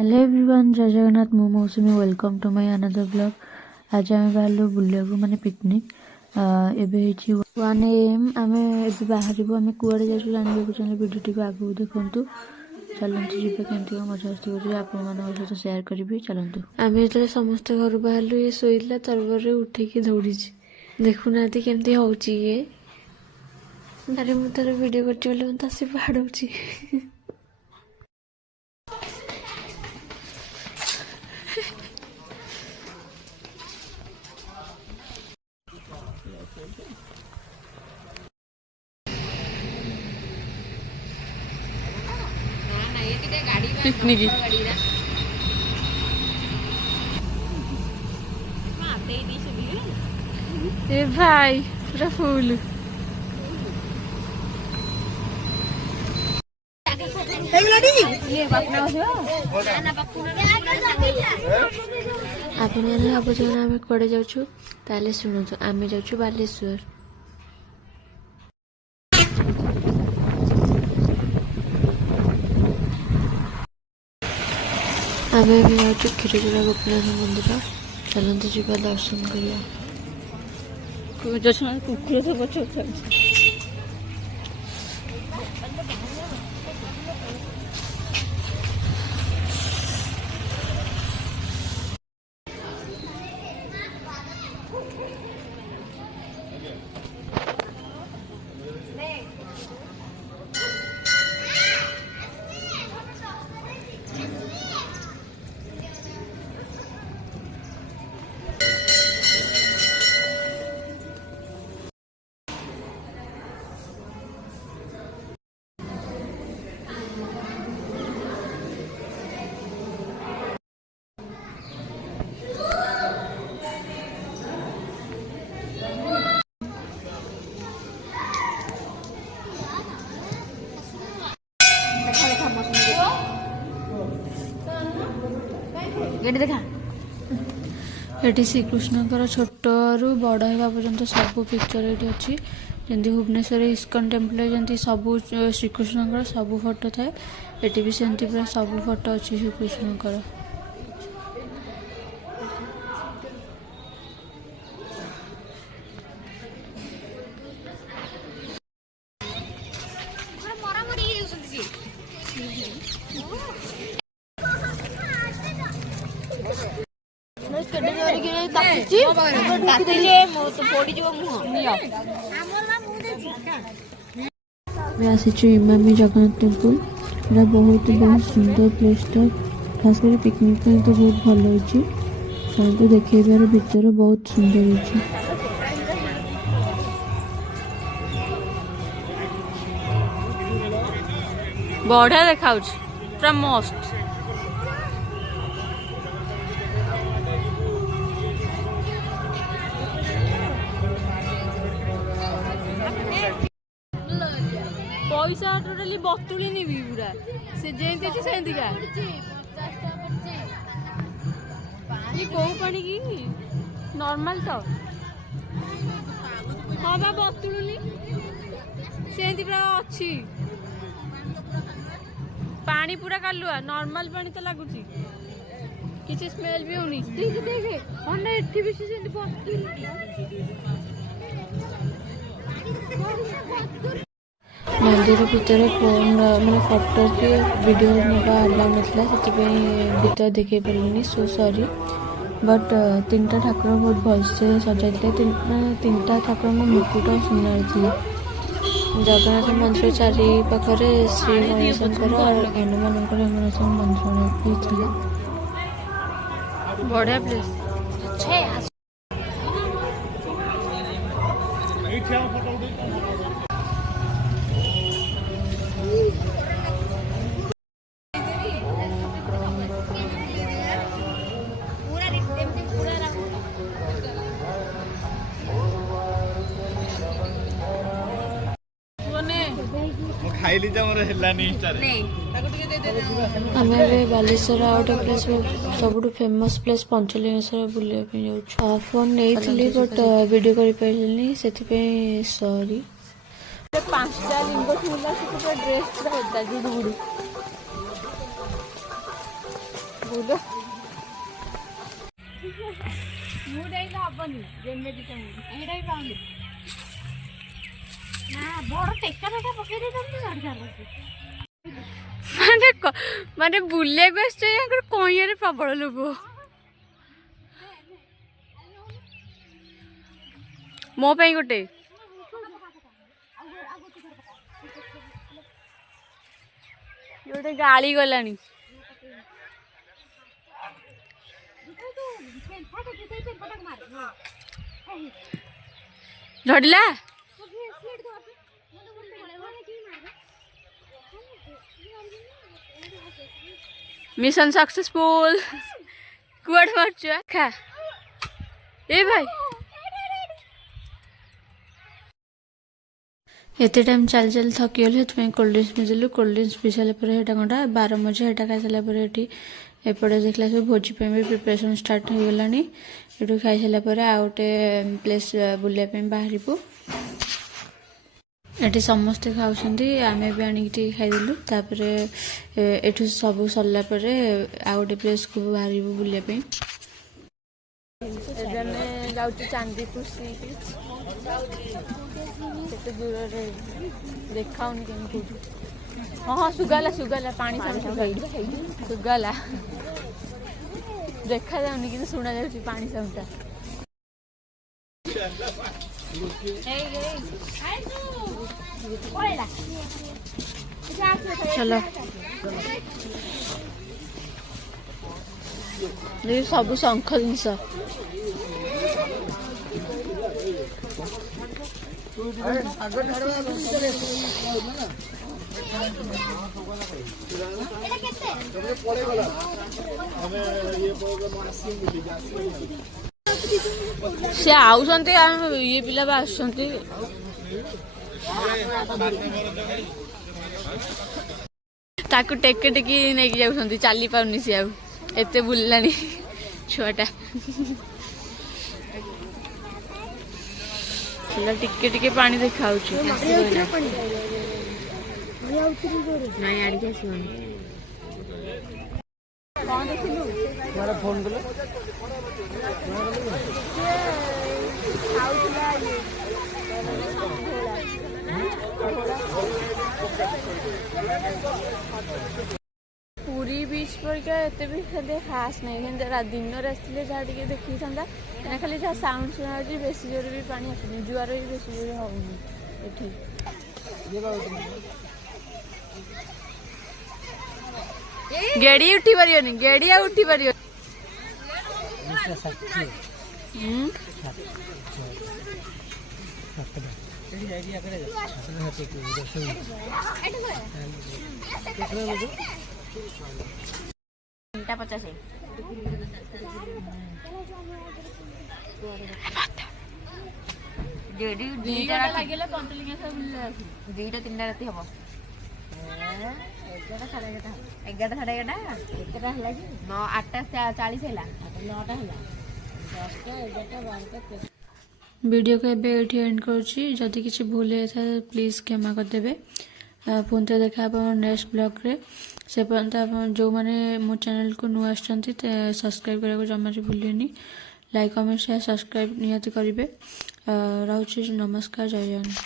Hello everyone, Jai Jagannath. मो Mousumi, welcome to my another blog. आज आम बाहर बुलिया माने पिकनिक। एबे 1 AM आम ए बाहर आम कुआड़े जाऊँ जानवाक चाहिए भिडियो टी आगू देखूँ। चलते जी केमती मजा आसती आप सहित सेयार करी। चलतु आम जो समस्त घर बाहर ये शोला तरबर उठेकी दौड़ी देखुना केमती हूँ ये। अरे मुझे वीडियो कर आसी बाड़ौची पिकनिक ए भाई पूरा फुल आपण आम कड़े जाऊँ ताले शुणु आम जाऊँ बालेश्वर। आम भी जाऊँ क्षीरचोरा गोपीनाथ मंदिर। चलते जा दर्शन करिया। कुकुर सब देखा ये श्रीकृष्ण छोट रु बड़ होगा पर्यंत सब पिक्चर ये अच्छी। जमी भुवनेश्वर इस्कन टेम्पल जमी सब श्रीकृष्ण सब फोटो थाए ये भी सेमती पूरा सब फोटो अच्छी श्रीकृष्ण। आसी इमामी जगन्नाथ टेम्पल। यहाँ बहुत बहुत सुंदर प्लेसटा, खास कर पिकनिक तो बहुत भल हो देखिए भीतर बहुत सुंदर हो। बढ़िया देखा पूरा मस्त। पैसा टोटाली बतुली भी पूरा से जेंती अच्छी सेंती का ये कौ पानी की नॉर्मल तो हाँ बा बतुलुनी सेंती पूरा अच्छी पानी पूरा कालुआ नॉर्मल पानी तो लगुच किसी स्मेल भी होनी। देख देख अंडा एठी भी सेंती बतुलुनी। मंदिर भितर फोन मैंने फोटो की वीडियो नाला अलाउ नाला भर देखे पारे सो सॉरी। बट 3टा ठाकुर बहुत भलसे सजाई 3टा ठाकुर मुकुट सुनार थी। जगन्नाथ मंदिर चारि पाखे श्री गणेशंकर और हनुमान मंदिर भी थी। बढ़िया प्लेस। आम बालेश्वर आउट प्लेस सब फेमस प्लेस पंचलिंगेश्वर बुलाया जाऊँ। फोन नहीं बट वीडियो कर पारे से सॉरी। 5टा लिंग ड्रेस ବୁଲ ମୁଁ ଡେଇଁଲେ ହବନି ଯେମିତି ସେମିତି ଏଇଟା ବି ପାଉନି ନା ବଡ ଟେକା ଟେକା ପକେଇ ଦେଇଛନ୍ତି ମାନେ ବୁଲିବାକୁ ଆସିଛ ୟାଙ୍କର କଇଁଆରେ ପ୍ରବଳ ଲୋଭ ମୋ ପାଇଁ ଗୋଟେ ଗୋଟେ ଗାଳି ଗଲାଣି ଝଡ଼ିଲା मिशन सक्सेसफुल कुआडे मारछु खा ए भाई एते टाइम चल चल थकी गले कोल्ड ड्रिंक्स पीदेलु कोल्ड ड्रिंक्स पी सारा पर हेटा कंटा 12 मजे हेटा खाई सारा पर एटी एपटे देखला सब भोजी पे भी प्रिपरेशन स्टार्ट हो गलानी एटू खाई सारा पर आउटे प्लेस बुलिया पे बाहरिबु एटी समस्ते खाउछंती आमे भी आनी खाईदेलु तापर एठू सब सरला पर आउटे प्लेस को बाहरिबु बुलिया पे एजने जाउची चांदीपुर सी बीच केते दूर रे देखाउनी केन हाँ हाँ सुगाला सुगाला पानी साउंड सुगाला देखा जाउनी कि सुना जाउची पानी साउंडटा चलो ये सब शंख जिनस से आउसंती ये पिला बा आसंती ताकू टेके टेकी नहीं जाउसंती चाली पाउनी से आउ एते बुल्लानी छुआटा चला टिके टिके पानी देखाउछु नहीं आड़ी के सुन कौन देखिलु मारा फोन कलो खाउला ये पूरी बीच पर क्या एते भी खाली खास नहीं है दिन आसते जहाँ टे देखी था खाली जहाँ साउंड सुना बेसी जोर भी पानी आसनी जुआर भी बेसी जोर होनी गेड़ी उठी पारियोनी गेड़िया उठी पारियो घंटा 50 गेड़ी दीटा लागेला पंतलिंग सब दीटा 3टा राती हबो 11 साढ़े 11 साढ़े 11 केतेटा हला कि 9 8टा 40 हला 9टा हला 10टा 11टा 12टा वीडियो को एबे एठी एंड करूची जदी किछि भूल था प्लीज क्षमा कर देबे पुन तो देखा नेक्स्ट ब्लॉग रे से पर्यंत जो मैंने मो चैनल को नुआ आछंती सब्सक्राइब करने जमा भूलिनी लाइक कमेंट शेयर सब्सक्राइब नियति करेंगे। रोचे नमस्कार जय जगन्नाथ।